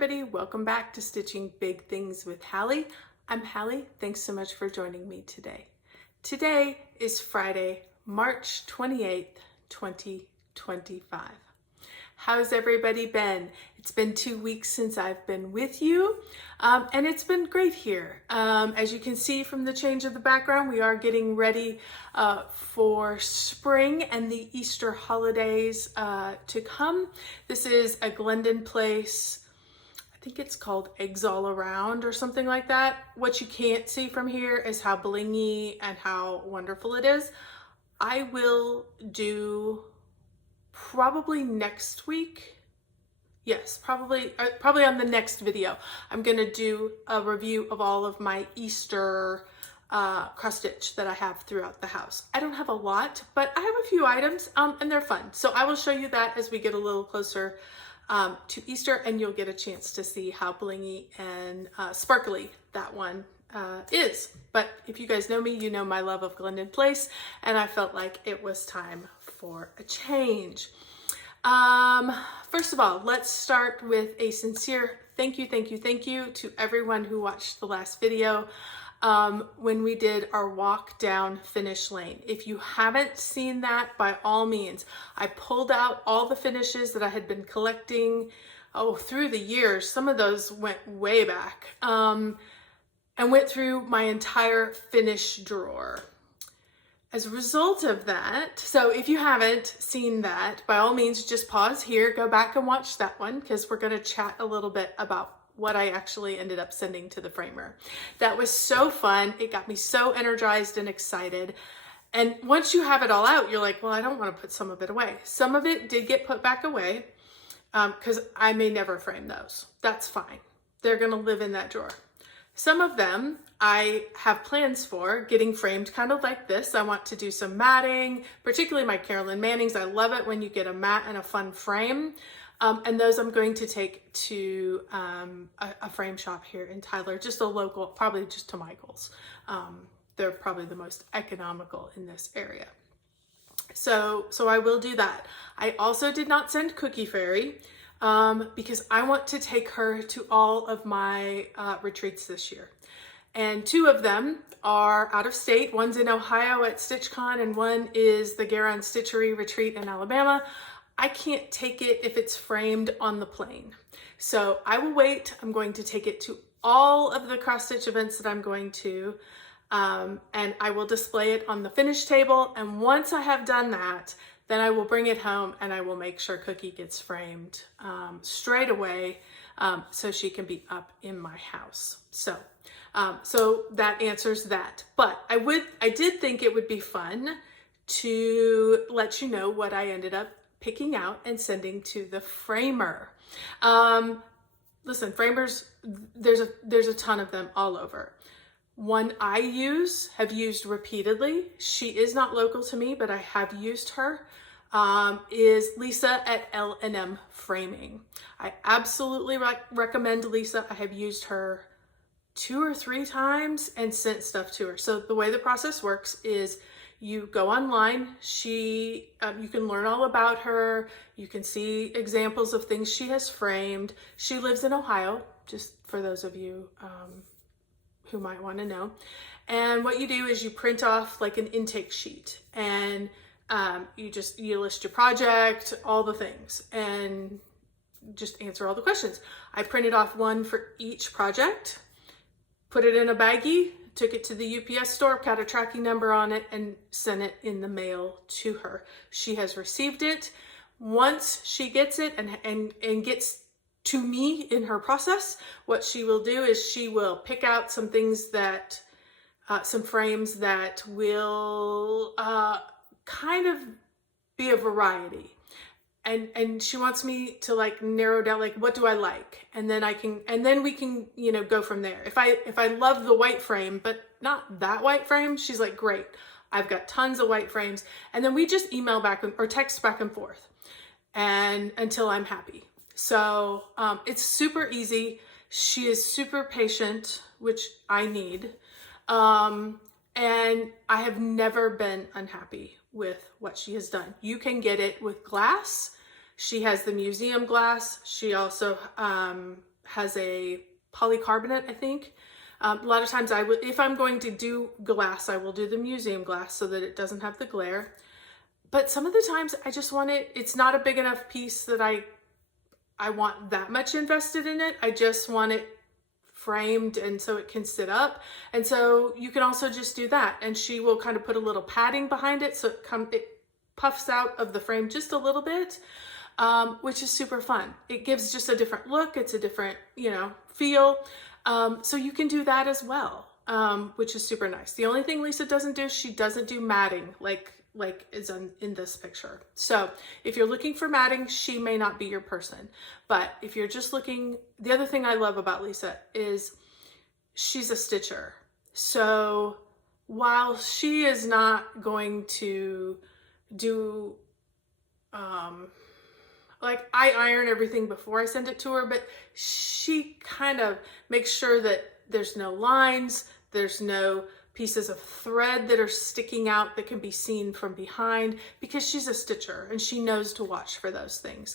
everybody, welcome back to Stitching Big Things with Hallie. I'm Hallie, thanks so much for joining me today. Today is Friday, March 28th, 2025. How's everybody been? It's been 2 weeks since I've been with you, and it's been great here. As you can see from the change of the background, we are getting ready for spring and the Easter holidays to come. This is a Glendon place. I think it's called Eggs All Around or something like that. What you can't see from here is how blingy and how wonderful it is. I will do probably next week. Yes, probably on the next video. I'm gonna do a review of all of my Easter cross stitch that I have throughout the house. I don't have a lot, but I have a few items and they're fun. So I will show you that as we get a little closer to Easter, and you'll get a chance to see how blingy and sparkly that one is. But if you guys know me, you know my love of Glendon Place, and I felt like it was time for a change. First of all, let's start with a sincere thank you to everyone who watched the last video when we did our walk down finish lane. If you haven't seen that, by all means, I pulled out all the finishes that I had been collecting through the years. Some of those went way back, and went through my entire finish drawer. As a result of that, so if you haven't seen that, by all means, just pause here, go back and watch that one, because we're going to chat a little bit about what I actually ended up sending to the framer. That was so fun. It got me so energized and excited. And once you have it all out, you're like, well, I don't want to put some of it away. Some of it did get put back away because I may never frame those. That's fine. They're going to live in that drawer. Some of them I have plans for getting framed kind of like this. I want to do some matting, particularly my Carolyn Mannings. I love it when you get a mat and a fun frame. And those I'm going to take to a frame shop here in Tyler, just a local, probably just to Michael's. They're probably the most economical in this area. So I will do that. I also did not send Cookie Fairy because I want to take her to all of my retreats this year. And 2 of them are out of state. One's in Ohio at StitchCon, and one is the Garon Stitchery Retreat in Alabama. I can't take it if it's framed on the plane. So I will wait. I'm going to take it to all of the cross stitch events that I'm going to, and I will display it on the finish table. And once I have done that, then I will bring it home and I will make sure Cookie gets framed straight away so she can be up in my house. So that answers that. But I did think it would be fun to let you know what I ended up picking out and sending to the framer. Listen, framers, there's a ton of them all over. One I have used repeatedly, she is not local to me, but I have used her, is Lisa at L&M Framing. I absolutely recommend Lisa. I have used her 2 or 3 times and sent stuff to her. So the way the process works is you go online, you can learn all about her, you can see examples of things she has framed. She lives in Ohio, just for those of you who might want to know. And what you do is you print off like an intake sheet, and you list your project, all the things, and just answer all the questions. I printed off one for each project, put it in a baggie, took it to the UPS store, got a tracking number on it, and sent it in the mail to her. She has received it. Once she gets it and gets to me in her process, what she will do is she will pick out some things that, some frames that will kind of be a variety. And she wants me to like narrow down, like, what do I like? And then we can, go from there. If I love the white frame, but not that white frame, she's like, great. I've got tons of white frames. And then we just email back or text back and forth and until I'm happy. So it's super easy. She is super patient, which I need. And I have never been unhappy with what she has done. You can get it with glass. She has the museum glass. She also has a polycarbonate, I think. A lot of times if I'm going to do glass, I will do the museum glass so that it doesn't have the glare. But some of the times I just want it's not a big enough piece that I want that much invested in it. I just want it framed and so it can sit up. And so you can also just do that. And she will kind of put a little padding behind it so it puffs out of the frame just a little bit, which is super fun. It gives just a different look. It's a different, feel. So you can do that as well, which is super nice. The only thing Lisa doesn't do, she doesn't do matting like is in this picture. So if you're looking for matting, she may not be your person. But if you're just looking, the other thing I love about Lisa is she's a stitcher. So while she is not going to do, like I iron everything before I send it to her, but she kind of makes sure that there's no lines, there's no pieces of thread that are sticking out that can be seen from behind, because she's a stitcher and she knows to watch for those things.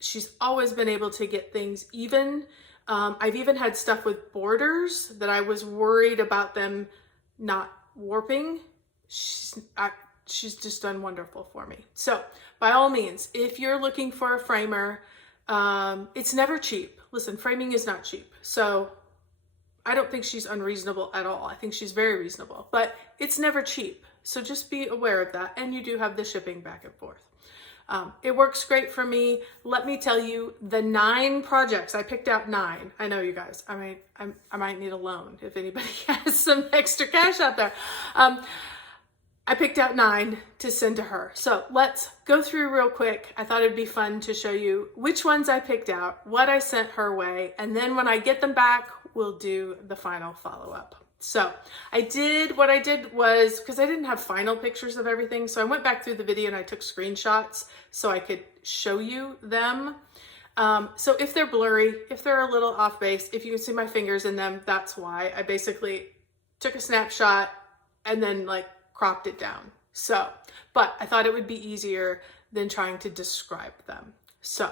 She's always been able to get things even. I've even had stuff with borders that I was worried about them not warping. She's just done wonderful for me. So by all means, if you're looking for a framer, it's never cheap. Listen, framing is not cheap. So I don't think she's unreasonable at all. I think she's very reasonable, but it's never cheap. So just be aware of that. And you do have the shipping back and forth. It works great for me. Let me tell you, the 9 projects, I picked out 9. I know, you guys, I might need a loan if anybody has some extra cash out there. I picked out 9 to send to her. So let's go through real quick. I thought it'd be fun to show you which ones I picked out, what I sent her way, and then when I get them back, we'll do the final follow-up. So what I did was, because I didn't have final pictures of everything, so I went back through the video and I took screenshots so I could show you them. So if they're blurry, if they're a little off base, if you can see my fingers in them, that's why. I basically took a snapshot and then cropped it down. So, but I thought it would be easier than trying to describe them. So,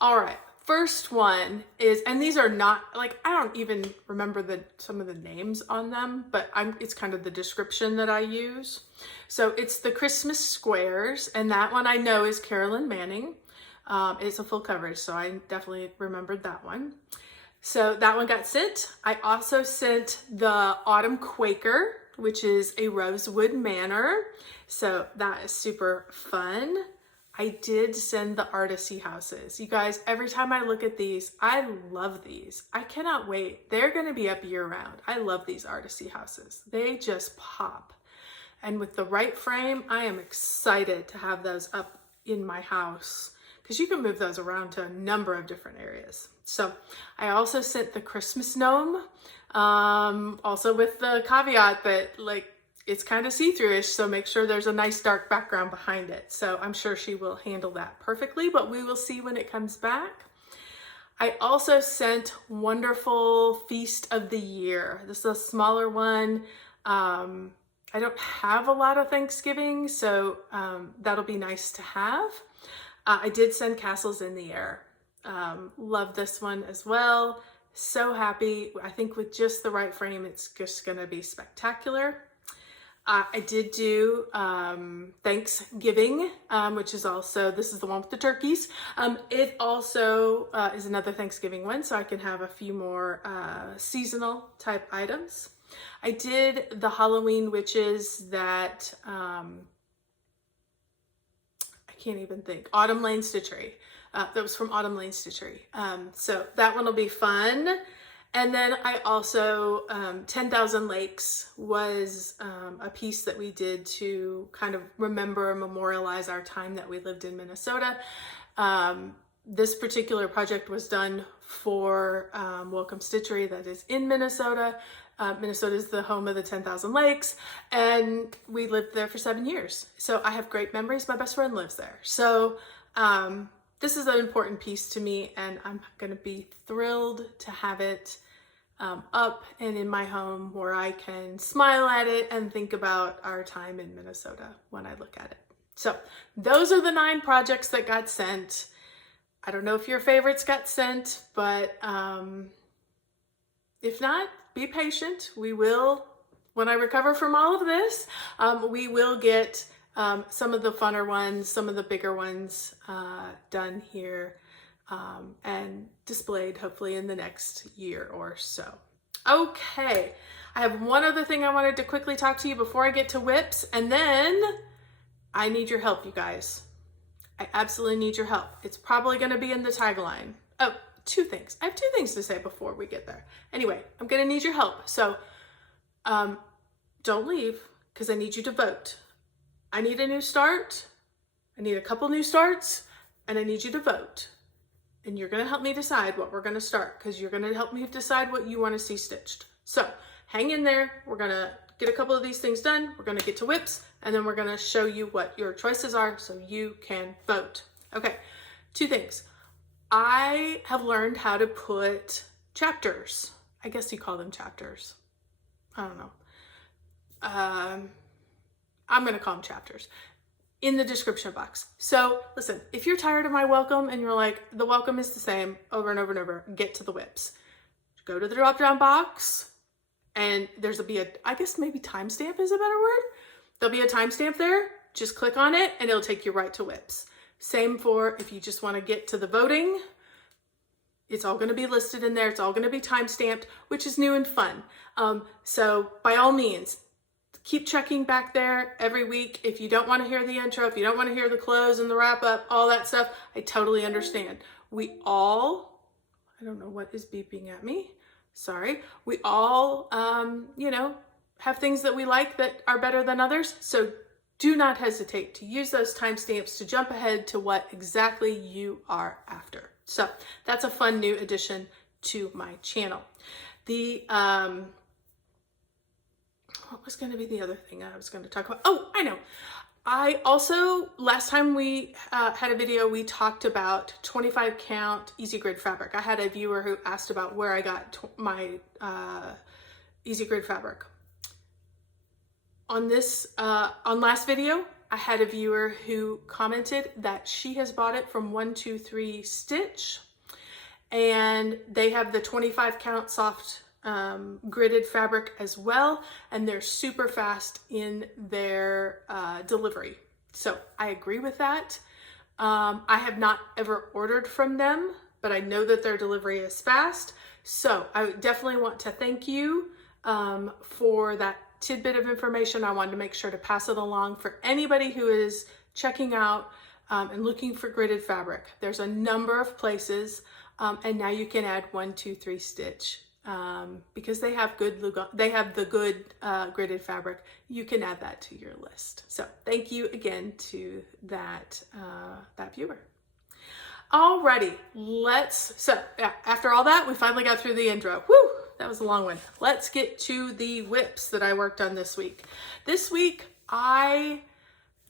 all right. First one is, and these are not, I don't even remember some of the names on them, but it's kind of the description that I use. So it's the Christmas squares, and that one I know is Carolyn Manning. It's a full coverage, so I definitely remembered that one. So that one got sent. I also sent the Autumn Quaker, which is a Rosewood Manor. So that is super fun. I did send the Artisy houses. You guys, every time I look at these, I love these. I cannot wait. They're gonna be up year round. I love these Artisy houses. They just pop. And with the right frame, I am excited to have those up in my house, because you can move those around to a number of different areas. So I also sent the Christmas gnome, also with the caveat that it's kind of see-through-ish, so make sure there's a nice dark background behind it. So I'm sure she will handle that perfectly, but we will see when it comes back. I also sent Wonderful Feast of the Year. This is a smaller one. I don't have a lot of Thanksgiving, so that'll be nice to have. I did send Castles in the Air. Love this one as well. So happy. I think with just the right frame, it's just gonna be spectacular. I did do Thanksgiving, which is also, this is the one with the turkeys. It also is another Thanksgiving one, so I can have a few more seasonal type items. I did the Halloween witches that, I can't even think, Autumn Lane Stitchery. That was from Autumn Lane Stitchery. So that one will be fun. And then I also, 10,000 Lakes was a piece that we did to kind of remember and memorialize our time that we lived in Minnesota. This particular project was done for Welcome Stitchery that is in Minnesota. Minnesota is the home of the 10,000 Lakes, and we lived there for 7 years. So I have great memories. My best friend lives there. So this is an important piece to me, and I'm going to be thrilled to have it up and in my home where I can smile at it and think about our time in Minnesota when I look at it. So those are the 9 projects that got sent. I don't know if your favorites got sent, but if not, be patient. We will, when I recover from all of this, we will get some of the funner ones, some of the bigger ones done here and displayed hopefully in the next year or so. Okay, I have one other thing I wanted to quickly talk to you before I get to whips, and then I need your help, you guys. I absolutely need your help. It's probably going to be in the tagline. Oh, two things. I have two things to say before we get there. Anyway, I'm going to need your help. So don't leave because I need you to vote. I need a new start. I need a couple new starts, and I need you to vote. And you're going to help me decide what we're going to start because you're going to help me decide what you want to see stitched. So hang in there. We're going to get a couple of these things done. We're going to get to whips, and then we're going to show you what your choices are so you can vote. Okay, two things. I have learned how to put chapters. I guess you call them chapters. I don't know. I'm going to call them chapters in the description box. So listen, if you're tired of my welcome and you're like, the welcome is the same over and over and over, get to the whips. Go to the drop down box and there'll be I guess maybe timestamp is a better word. There'll be a timestamp there. Just click on it and it'll take you right to whips. Same for if you just want to get to the voting. It's all going to be listed in there. It's all going to be timestamped, which is new and fun. So by all means, keep checking back there every week. If you don't want to hear the intro, if you don't want to hear the close and the wrap up, all that stuff, I totally understand. We all, I don't know what is beeping at me. Sorry. We all, have things that we like that are better than others. So do not hesitate to use those timestamps to jump ahead to what exactly you are after. So that's a fun new addition to my channel. What was going to be the other thing I was going to talk about? Oh, I know. I also, last time we had a video, we talked about 25 count easy grid fabric. I had a viewer who asked about where I got my easy grid fabric. On last video, I had a viewer who commented that she has bought it from 123 Stitch, and they have the 25 count soft gridded fabric as well, and they're super fast in their delivery. So I agree with that. I have not ever ordered from them, but I know that their delivery is fast. So I definitely want to thank you for that tidbit of information. I wanted to make sure to pass it along for anybody who is checking out and looking for gridded fabric. There's a number of places, and now you can add 123 Stitch. Because they have the good gridded fabric. You can add that to your list. So thank you again to that viewer. Alrighty, after all that, we finally got through the intro. Woo, that was a long one. Let's get to the whips that I worked on this week. This week, I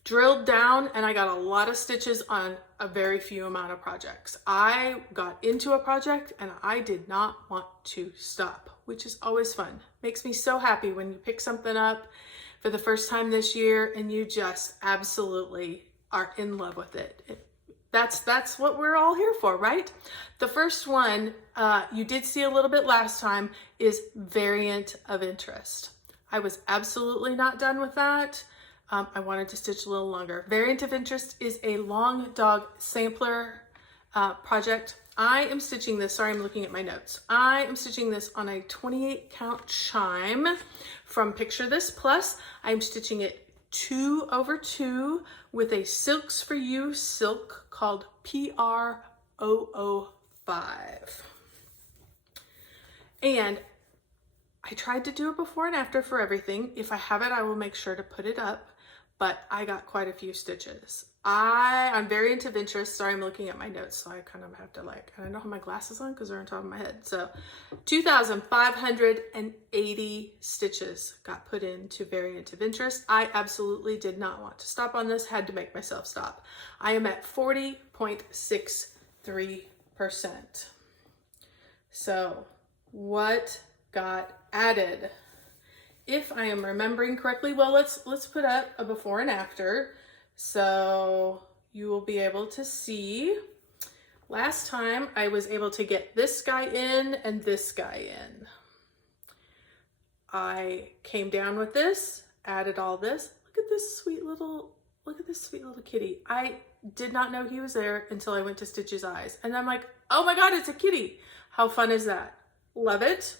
drilled down and I got a lot of stitches on a very few amount of projects. I got into a project and I did not want to stop, which is always fun. Makes me so happy when you pick something up for the first time this year and you just absolutely are in love with it. That's what we're all here for, right? The first one you did see a little bit last time is Variant of Interest. I was absolutely not done with that. I wanted to stitch a little longer. Variant of Interest is a long dog sampler project. I am stitching this, sorry, I'm looking at my notes. I am stitching this on a 28 count chime from Picture This Plus. I'm stitching it 2/2 with a Silks for You silk called PR005. And I tried to do a before and after for everything. If I have it, I will make sure to put it up, but I got quite a few stitches. I'm Variant of Interest. Sorry, I'm looking at my notes, so I kind of have to I don't have my glasses on because they're on top of my head. So 2,580 stitches got put into Variant of Interest. I absolutely did not want to stop on this, had to make myself stop. I am at 40.63%. So what got added? If I am remembering correctly, well, let's put up a before and after so you will be able to see last time I was able to get this guy in and this guy in. I came down with this, added all this. Look at this sweet little kitty. I did not know he was there until I went to stitch his eyes. And I'm like, oh my God, it's a kitty. How fun is that? Love it.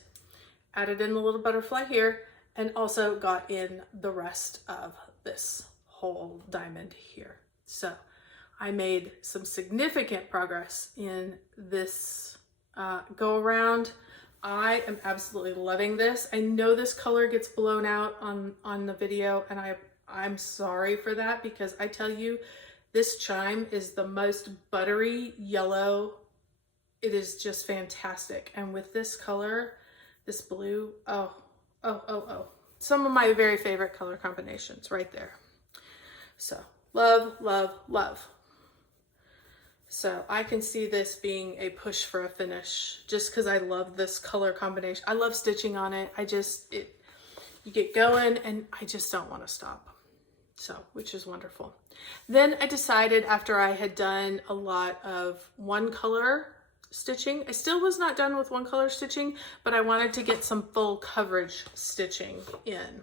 Added in the little butterfly here and also got in the rest of this whole diamond here. So I made some significant progress in this go around. I am absolutely loving this. I know this color gets blown out on the video, and I'm sorry for that, because I tell you, this chime is the most buttery yellow. It is just fantastic. And with this color, this blue, oh. Some of my very favorite color combinations right there. So love, love, love. So I can see this being a push for a finish just because I love this color combination. I love stitching on it. You get going and I just don't want to stop. So, which is wonderful. Then I decided, after I had done a lot of one color stitching, I still was not done with one color stitching, but I wanted to get some full coverage stitching in.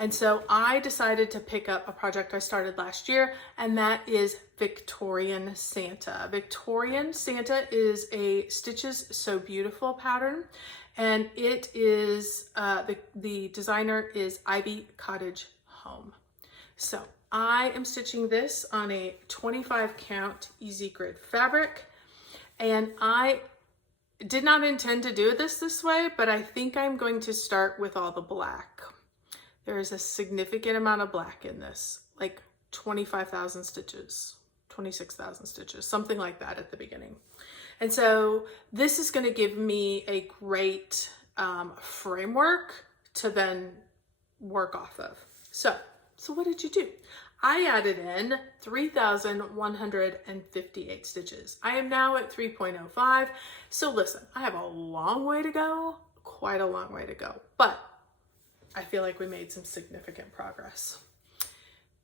And so I decided to pick up a project I started last year, and that is Victorian Santa. Victorian Santa is a Stitches So Beautiful pattern, and it is, the designer is Ivy Cottage Home. So I am stitching this on a 25 count easy grid fabric, and I did not intend to do this way, but I think I'm going to start with all the black. There is a significant amount of black in this, like 25,000 stitches, 26,000 stitches, something like that at the beginning. And so this is going to give me a great framework to then work off of. So what did you do? I added in 3,158 stitches. I am now at 3.05. So listen, I have a long way to go, quite a long way to go, but I feel like we made some significant progress.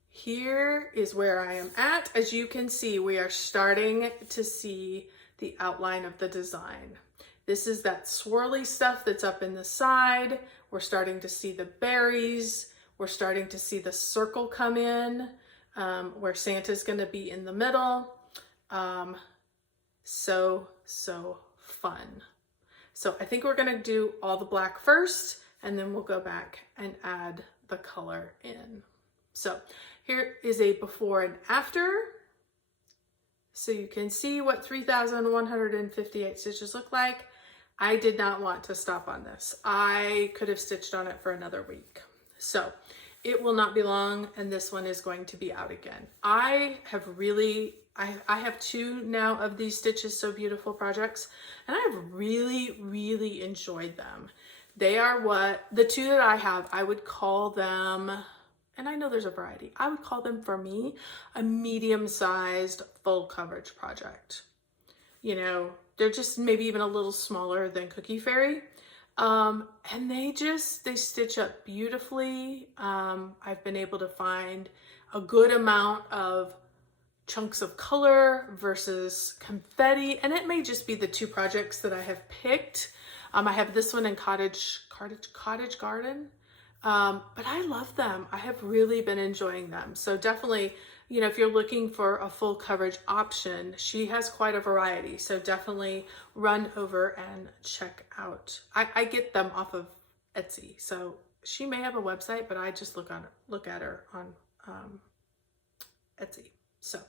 Here is where I am at. As you can see, we are starting to see the outline of the design. This is that swirly stuff that's up in the side. We're starting to see the berries. We're starting to see the circle come in, where Santa's gonna be in the middle. So fun. So I think we're gonna do all the black first, and then we'll go back and add the color in. So here is a before and after. So you can see what 3,158 stitches look like. I did not want to stop on this. I could have stitched on it for another week. So it will not be long, and this one is going to be out again. I have two now of these Stitches So Beautiful projects, and I've really enjoyed them. They are the two that I have, I would call them, and I know there's a variety, I would call them, for me, a medium-sized full coverage project. You know, they're just maybe even a little smaller than Cookie Fairy. And they stitch up beautifully. I've been able to find a good amount of chunks of color versus confetti, and it may just be the two projects that I have picked. I have this one in Cottage Garden, but I love them. I have really been enjoying them. So definitely, you know, if you're looking for a full coverage option, she has quite a variety. So definitely run over and check out. I get them off of Etsy. So she may have a website, but I just look at her on Etsy. So,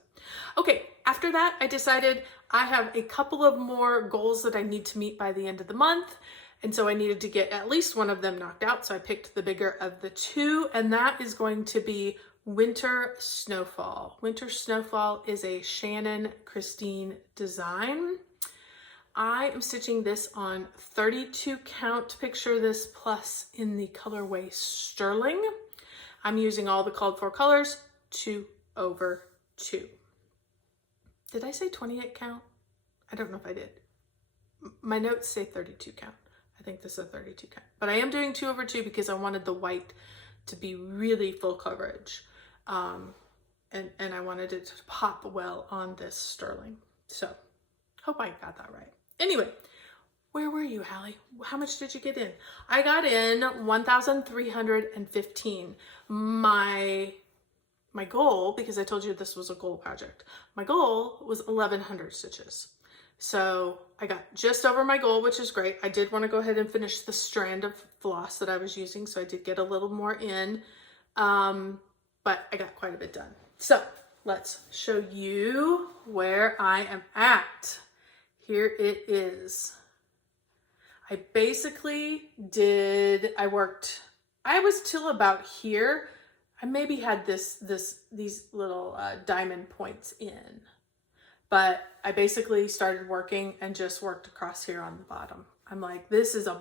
okay, after that, I decided I have a couple of more goals that I need to meet by the end of the month. And so I needed to get at least one of them knocked out. So I picked the bigger of the two, and that is going to be Winter Snowfall. Winter Snowfall is a Shannon Christine design. I am stitching this on 32 count. Picture this plus in the colorway Sterling. I'm using all the called for colors, 2/2. Did I say 28 count? I don't know if I did. My notes say 32 count. I think this is a 32 count, but I am doing 2/2 because I wanted the white to be really full coverage. And I wanted it to pop well on this Sterling. So Hope I got that right. Anyway, where were you, Hallie? How much did you get in? I got in 1,315. My goal, because I told you this was a goal project, my goal was 1,100 stitches. So I got just over my goal, which is great. I did want to go ahead and finish the strand of floss that I was using, so I did get a little more in, but I got quite a bit done. So let's show you where I am at. Here it is. I basically I was till about here. I maybe had these little diamond points in, but I basically started working and just worked across here on the bottom. I'm like, this is a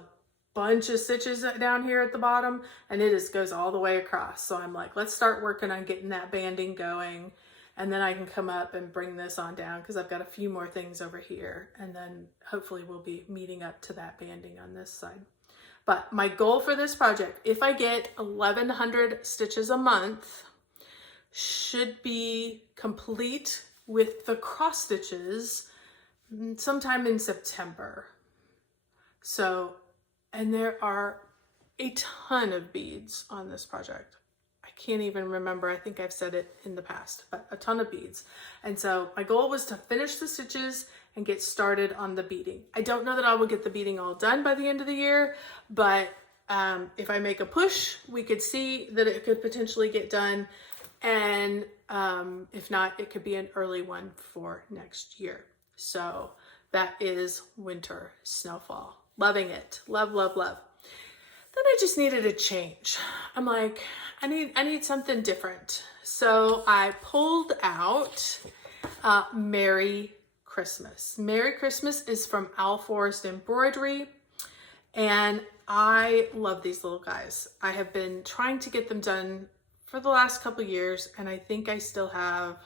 bunch of stitches down here at the bottom, and it just goes all the way across. So I'm like, let's start working on getting that banding going, and then I can come up and bring this on down because I've got a few more things over here, and then hopefully we'll be meeting up to that banding on this side. But my goal for this project, if I get 1,100 stitches a month, should be complete with the cross stitches sometime in September. So, and there are a ton of beads on this project. I can't even remember. I think I've said it in the past, but a ton of beads. And so my goal was to finish the stitches and get started on the beading. I don't know that I will get the beading all done by the end of the year, but if I make a push, we could see that it could potentially get done. And if not, it could be an early one for next year. So that is winter snowfall. Loving it. Love, love, love. Then I just needed a change. I'm like, I need something different. So I pulled out Merry Christmas. Merry Christmas is from Owl Forest Embroidery, and I love these little guys. I have been trying to get them done for the last couple years, and I think I still have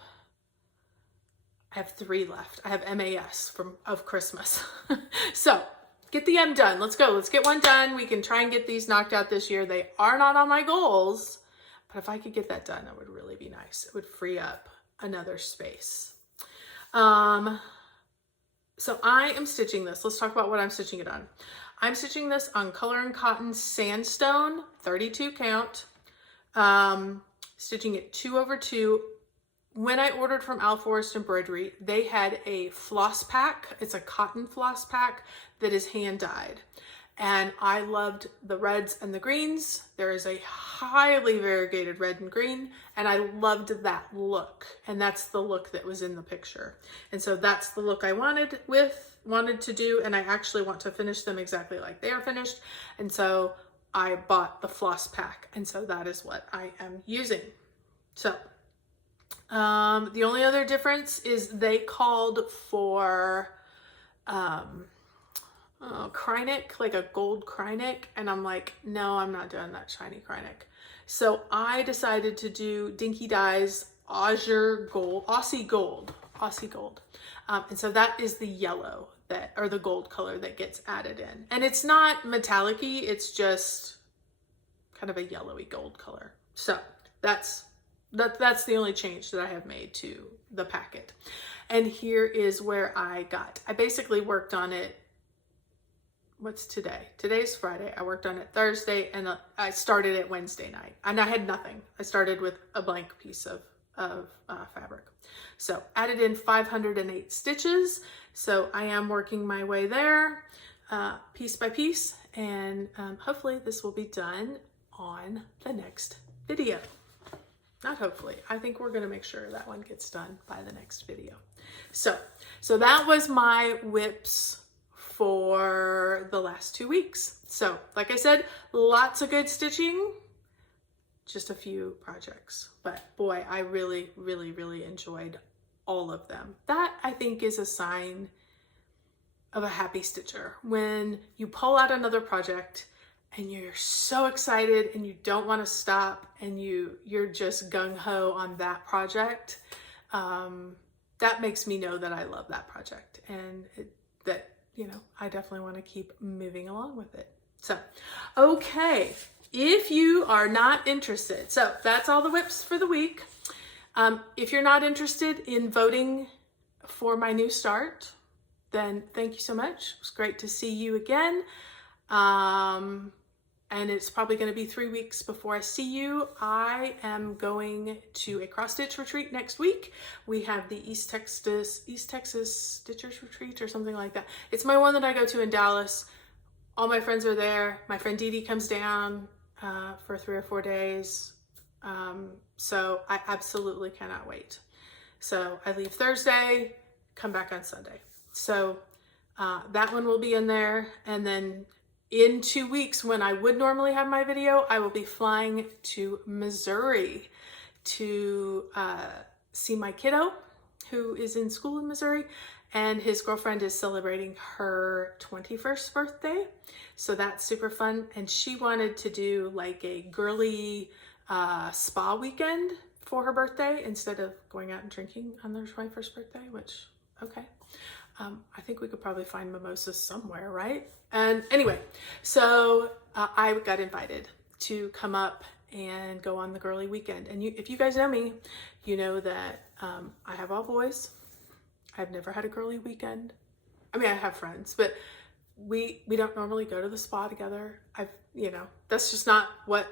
3 left. I have MAS of Christmas. So get the M done. Let's go. Let's get one done. We can try and get these knocked out this year. They are not on my goals, but if I could get that done, that would really be nice. It would free up another space. So I am stitching this. Let's talk about what I'm stitching it on. I'm stitching this on Color and Cotton Sandstone, 32 count. Stitching it 2/2. When I ordered from Owl Forest Embroidery, they had a floss pack. It's a cotton floss pack that is hand dyed. And I loved the reds and the greens. There is a highly variegated red and green, and I loved that look. And that's the look that was in the picture. And so that's the look I wanted to do, and I actually want to finish them exactly like they are finished. And so I bought the floss pack, and so that is what I am using. So the only other difference is they called for Krynic, like a gold Krynic, and I'm like, no, I'm not doing that shiny Krynic. So I decided to do Dinky Dye's Aussie Gold. And so that is the yellow or the gold color that gets added in. And it's not metallic-y, it's just kind of a yellowy gold color. So that's the only change that I have made to the packet. And here is where I basically worked on it. What's today? Today's Friday. I worked on it Thursday, and I started it Wednesday night, and I had nothing. I started with a blank piece of fabric. So added in 508 stitches. So I am working my way there piece by piece, and hopefully this will be done on the next video. Not hopefully, I think we're gonna make sure that one gets done by the next video. So that was my whips for the last 2 weeks. So like I said, lots of good stitching, just a few projects, but boy, I really, really, really enjoyed all of them. That I think is a sign of a happy stitcher, when you pull out another project and you're so excited and you don't want to stop, and you're just gung-ho on that project. That makes me know that I love that project, and that I definitely want to keep moving along with it. So, okay, if you are not interested, so that's all the whips for the week. If you're not interested in voting for my new start, then thank you so much. It was great to see you again. And it's probably going to be 3 weeks before I see you. I am going to a cross stitch retreat next week. We have the East Texas Stitchers Retreat or something like that. It's my one that I go to in Dallas. All my friends are there. My friend Dee Dee comes down for 3 or 4 days. So I absolutely cannot wait. So I leave Thursday, come back on Sunday. So that one will be in there. And then in 2 weeks, when I would normally have my video, I will be flying to Missouri to see my kiddo who is in school in Missouri, and his girlfriend is celebrating her 21st birthday. So that's super fun. And she wanted to do like a girly spa weekend for her birthday instead of going out and drinking on their 21st birthday, which, okay. I think we could probably find mimosas somewhere, right? And anyway, so I got invited to come up and go on the girly weekend. And if you guys know me, you know that I have all boys. I've never had a girly weekend. I mean, I have friends, but we don't normally go to the spa together. That's just not what,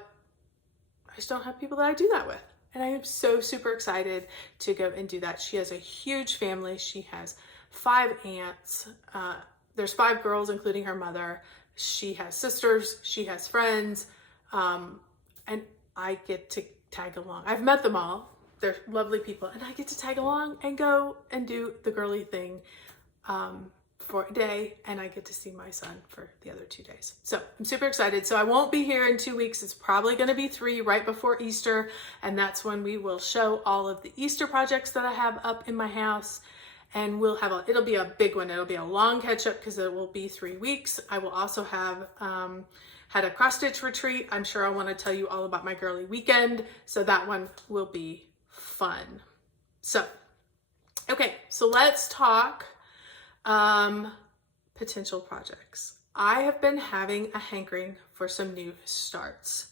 I just don't have people that I do that with. And I am so super excited to go and do that. She has a huge family. She has 5 aunts. There's 5 girls, including her mother. She has sisters. She has friends. And I get to tag along. I've met them all. They're lovely people. And I get to tag along and go and do the girly thing for a day. And I get to see my son for the other 2 days. So I'm super excited. So I won't be here in 2 weeks. It's probably going to be 3 right before Easter. And that's when we will show all of the Easter projects that I have up in my house. And we'll have it'll be a big one. It'll be a long catch up because it will be 3 weeks. I will also have had a cross stitch retreat. I'm sure I want to tell you all about my girly weekend. So that one will be fun. So, okay, so let's talk potential projects. I have been having a hankering for some new starts.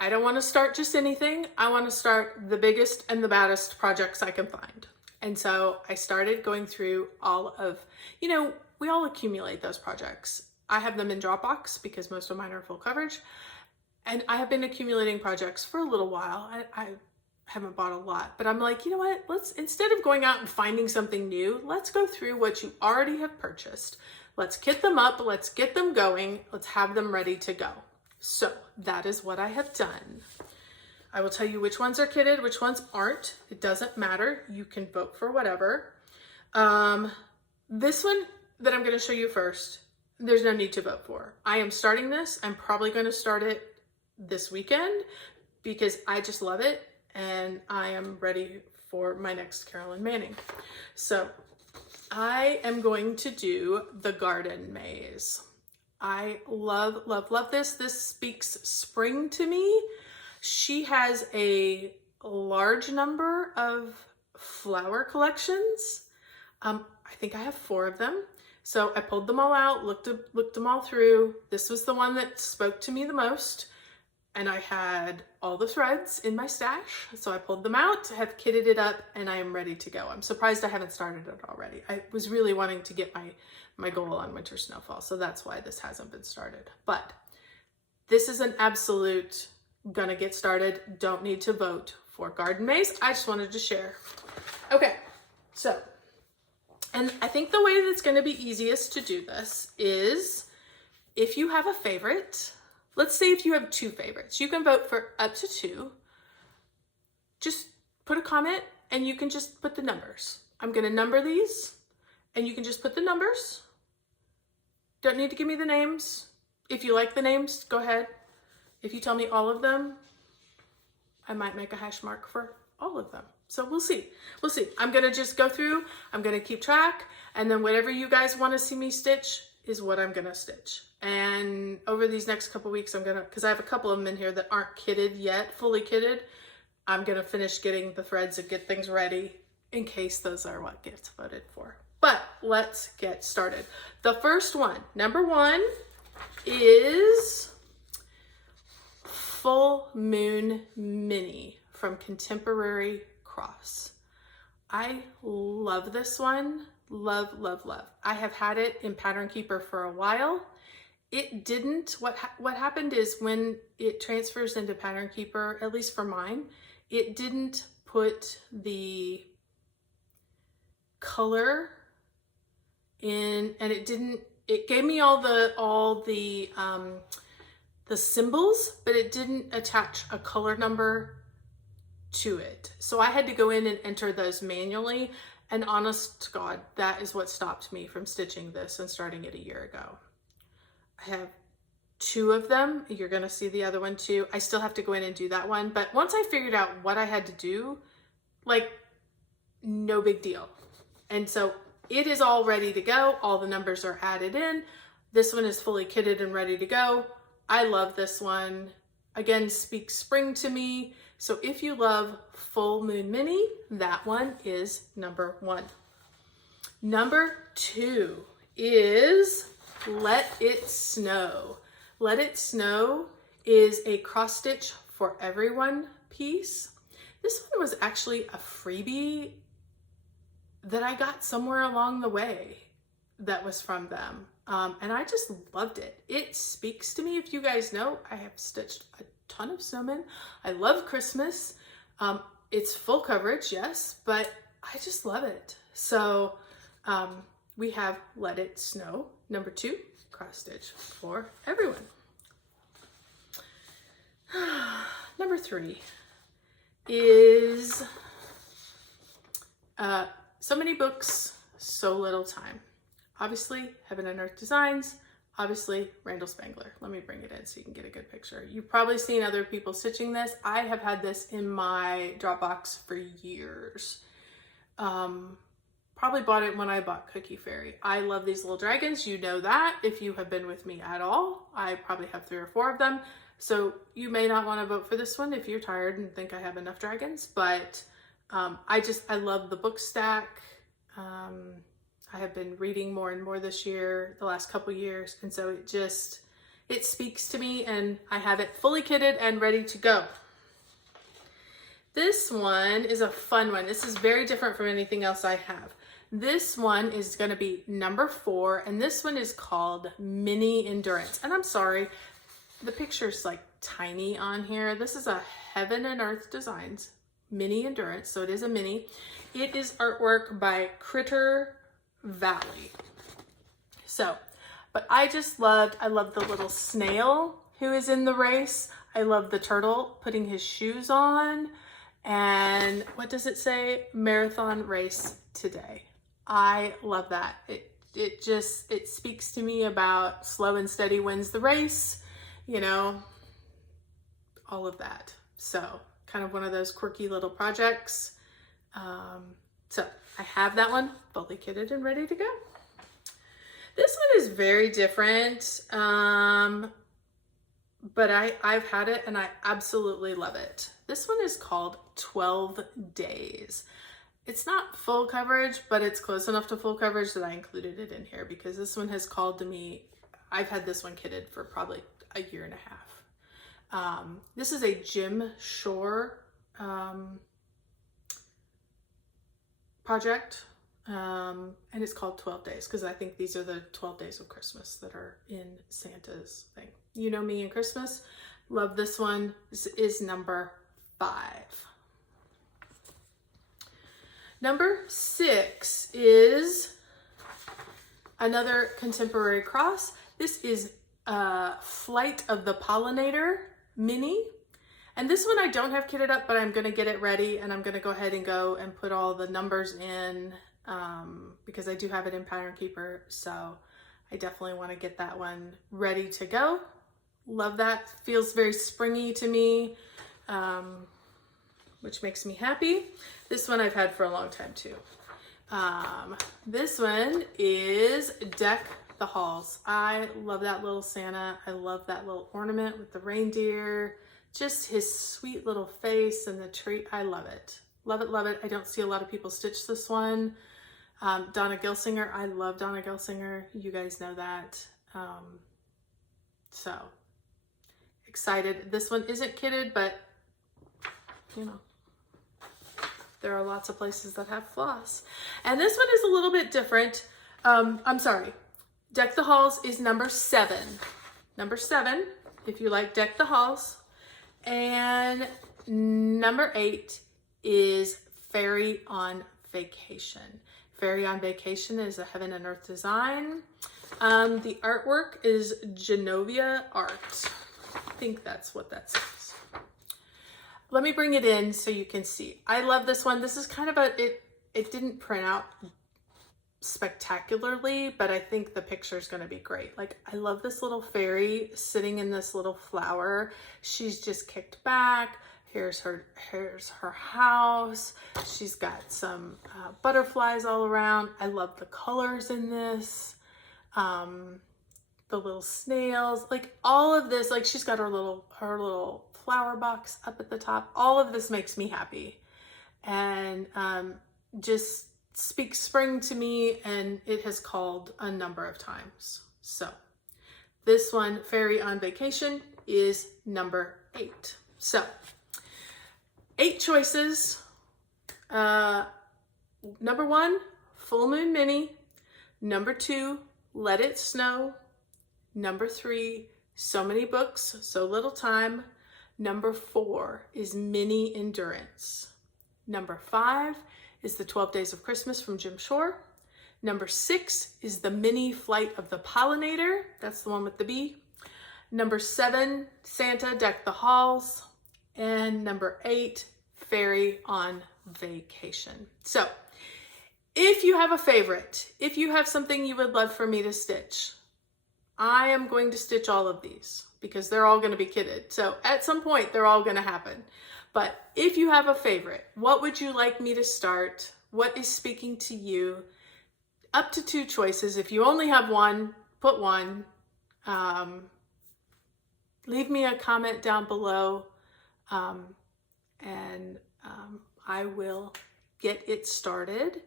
I don't want to start just anything. I want to start the biggest and the baddest projects I can find. And so I started going through all of, we all accumulate those projects. I have them in Dropbox because most of mine are full coverage. And I have been accumulating projects for a little while. I haven't bought a lot, but I'm like, you know what? Instead of going out and finding something new, let's go through what you already have purchased. Let's kit them up. Let's get them going. Let's have them ready to go. So that is what I have done. I will tell you which ones are kitted, which ones aren't. It doesn't matter. You can vote for whatever. This one that I'm going to show you first, there's no need to vote for. I am starting this. I'm probably going to start it this weekend because I just love it and I am ready for my next Carolyn Manning. So I am going to do the garden maze. I love, love, love this. This speaks spring to me. She has a large number of flower collections. I think I have 4 of them. So I pulled them all out, looked them all through. This was the one that spoke to me the most. And I had all the threads in my stash. So I pulled them out, have kitted it up, and I am ready to go. I'm surprised I haven't started it already. I was really wanting to get my goal on winter snowfall. So that's why this hasn't been started. But this is an absolute gonna get started. Don't need to vote for garden maze. I just wanted to share. Okay, so, and I think the way that's gonna be easiest to do this is if you have a favorite, let's say if you have 2 favorites, you can vote for up to 2. Just put a comment and you can just put the numbers. I'm gonna number these and you can just put the numbers. Don't need to give me the names. If you like the names, go ahead. If you tell me all of them, I might make a hash mark for all of them. So we'll see. We'll see. I'm going to just go through. I'm going to keep track. And then whatever you guys want to see me stitch is what I'm going to stitch. And over these next couple weeks, I'm going to, because I have a couple of them in here that aren't kitted yet, fully kitted. I'm going to finish getting the threads and get things ready in case those are what gets voted for. But let's get started. The first one, number 1, is Full Moon Mini from Contemporary Cross. I love this one. Love, love, love. I have had it in Pattern Keeper for a while. It didn't, what happened is when it transfers into Pattern Keeper, at least for mine, it didn't put the color in, and it gave me all the symbols, but it didn't attach a color number to it. So I had to go in and enter those manually, and honest to God, that is what stopped me from stitching this and starting it a year ago. I have 2 of them. You're gonna see the other one too. I still have to go in and do that one, but once I figured out what I had to do, like, no big deal. And so it is all ready to go. All the numbers are added in. This one is fully kitted and ready to go. I love this one. Again, speaks spring to me. So if you love Full Moon Mini, that one is number 1. Number 2 is Let It Snow. Let It Snow is a cross stitch for everyone piece. This one was actually a freebie that I got somewhere along the way that was from them. And I just loved it. It speaks to me. If you guys know, I have stitched a ton of snowmen. I love Christmas. It's full coverage, yes, but I just love it. So we have Let It Snow, number 2, cross stitch for everyone. Number 3 is So Many Books, So Little Time. Obviously, Heaven and Earth Designs. Obviously, Randall Spangler. Let me bring it in so you can get a good picture. You've probably seen other people stitching this. I have had this in my Dropbox for years. Probably bought it when I bought Cookie Fairy. I love these little dragons. You know that if you have been with me at all. I probably have 3 or 4 of them. So you may not want to vote for this one if you're tired and think I have enough dragons, but I love the book stack. I have been reading more and more this year, the last couple years, and so it speaks to me, and I have it fully kitted and ready to go. This one is a fun one. This is very different from anything else I have. This one is going to be number 4, and this one is called Mini Endurance. And I'm sorry, the picture's like tiny on here. This is a Heaven and Earth Designs Mini Endurance, so it is a mini. It is artwork by Critter Valley. So, but I love the little snail who is in the race. I love the turtle putting his shoes on. And what does it say? Marathon race today. I love that. It speaks to me about slow and steady wins the race, you know, all of that. So kind of one of those quirky little projects. So I have that one fully kitted and ready to go. This one is very different, but I've had it and I absolutely love it. This one is called 12 Days. It's not full coverage, but it's close enough to full coverage that I included it in here because this one has called to me. I've had this one kitted for probably a year and a half. This is a Jim Shore project, and it's called 12 Days because I think these are the 12 days of Christmas that are in Santa's thing. You know me and Christmas. Love this one. This is number 5. Number 6 is another contemporary cross. This is Flight of the Pollinator Mini. And this one I don't have kitted up, but I'm going to get it ready and I'm going to go ahead and go and put all the numbers in because I do have it in Pattern Keeper. So I definitely want to get that one ready to go. Love that. Feels very springy to me, which makes me happy. This one I've had for a long time too. This one is Deck the Halls. I love that little Santa. I love that little ornament with the reindeer. Just his sweet little face and the tree. I love it. Love it, love it. I don't see a lot of people stitch this one. Donna Gilsinger. I love Donna Gilsinger. You guys know that. So excited. This one isn't kitted, but you know, There are lots of places that have floss. And this one is a little bit different. I'm sorry. Deck the Halls is number 7. Number 7, if you like Deck the Halls. And number 8 is Fairy on Vacation. Fairy on Vacation is a heaven and earth design. The artwork is Genovia Art. I think that's what that says. Let me bring it in so you can see. I love this one. This is kind of it didn't print out spectacularly, but I think the picture is going to be great. Like, I love this little fairy sitting in this little flower. She's just kicked back. Here's her house. She's got some butterflies all around. I love the colors in this. The little snails, like all of this, like she's got her little flower box up at the top. All of this makes me happy and just speaks spring to me, and it has called a number of times. So this one, Fairy on Vacation, is number 8. So 8 choices. Number 1, Full Moon Mini. Number 2, Let It Snow. Number 3, So Many Books, So Little Time. Number 4 is Mini Endurance. Number 5 is The 12 Days of Christmas from Jim Shore. Number 6 is The Mini Flight of the Pollinator. That's the one with the bee. Number 7, Santa Deck the Halls. And number 8, Fairy on Vacation. So if you have a favorite, if you have something you would love for me to stitch, I am going to stitch all of these because they're all going to be kitted. So at some point, they're all going to happen. But if you have a favorite, what would you like me to start? What is speaking to you? Up to 2 choices. If you only have one, put one. Leave me a comment down below, and I will get it started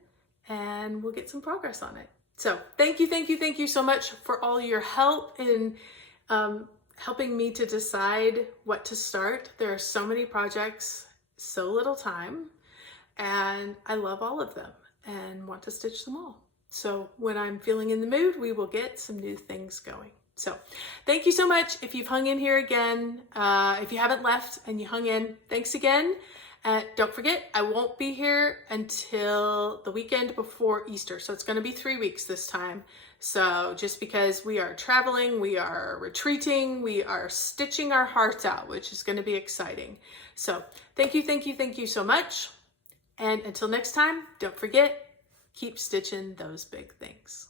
and we'll get some progress on it. So thank you so much for all your help in helping me to decide what to start. There are so many projects, so little time, and I love all of them and want to stitch them all. So when I'm feeling in the mood, we will get some new things going. So thank you so much. If you've hung in here again, if you haven't left and you hung in, thanks again. Don't forget, I won't be here until the weekend before Easter. So it's going to be 3 weeks this time. So just because we are traveling, we are retreating, we are stitching our hearts out, which is going to be exciting. So thank you so much. And until next time, don't forget, keep stitching those big things.